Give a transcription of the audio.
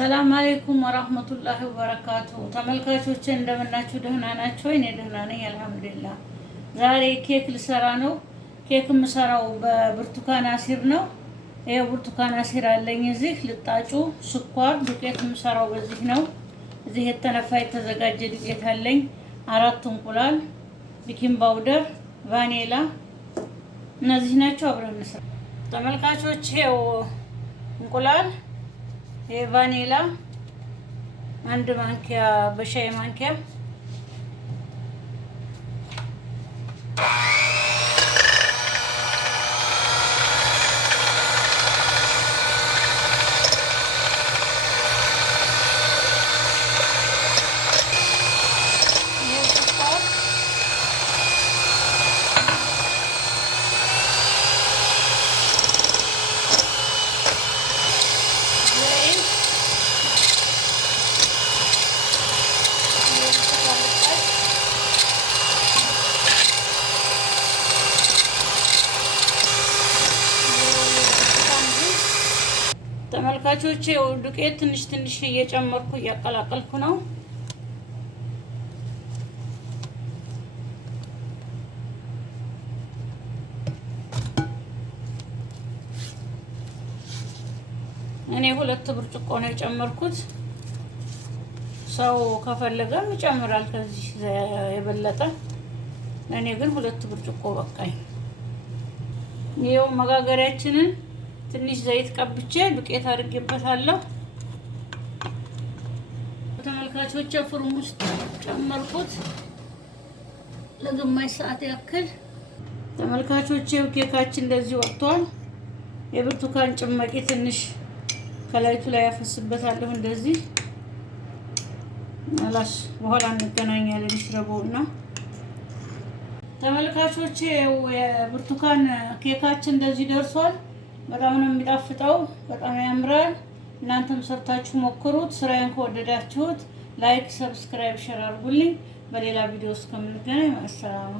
አሰላሙ አለይኩም ወራህመቱላሂ ወበረካቱ። ተመልካቾቼ እንደምናችሁ ደህና ናችሁ? እኔ ደህና ነኝ አልሐምዱሊላህ። ዛሬ ኬክ ልሰራ ነው። ኬክ የምሰራው በብርቱካን አሲር ነው። ይሄ ብርቱካን አሲር አለኝ እዚህ። ልጣጩ፣ ስኳር፣ ዱቄት የምሰራው በዚህ ነው። እዚህ የተነፋ የተዘጋጀ ዱቄት አለኝ። 4 እንቁላል፣ ቤኪንግ ፓውደር፣ ቫኒላ እነዚህ ናቸው። አብረን እንስራ። ተመልካቾች ይሄው እንቁላል፣ የቫኒላ 1 ማንኪያ በሻይ ማንኪያ፣ ተመልካቾቼ ዱቄት ትንሽ ትንሽ እየጨመርኩ እያቀላቀልኩ ነው። እኔ 2 ብርጭቆ ነው የጨመርኩት። ሰው ከፈለገም ይጨምራል ከዚህ የበለጠ። እኔ ግን 2 ብርጭቆ በቃኝ። ይኸው መጋገሪያችንን ትንሽ ዘይት ቀብቼ ዱቄት አድርጌበታለሁ። ተመልካቾቼ ፍሩን ውስጥ ጨመርኩት ለግማሽ ሰዓት ያክል። ተመልካቾቼ ኬካችን እንደዚህ ወጥቷል። የብርቱካን ጭማቂ ትንሽ ከላይቱ ላይ ያፈስበታለሁ እንደዚህ። አላሽ በኋላ እንገናኛለን። ይሽረበውና ተመልካቾቼ የብርቱካን ኬካችን እንደዚህ ደርሷል። በጣም ነው የሚጣፍጠው፣ በጣም ያምራል። እናንተም ሰርታችሁ ሞክሩት። ስራዬን ከወደዳችሁት ላይክ፣ ሰብስክራይብ፣ ሼር አድርጉልኝ። በሌላ ቪዲዮ እስከምንገናኝ ሰላም።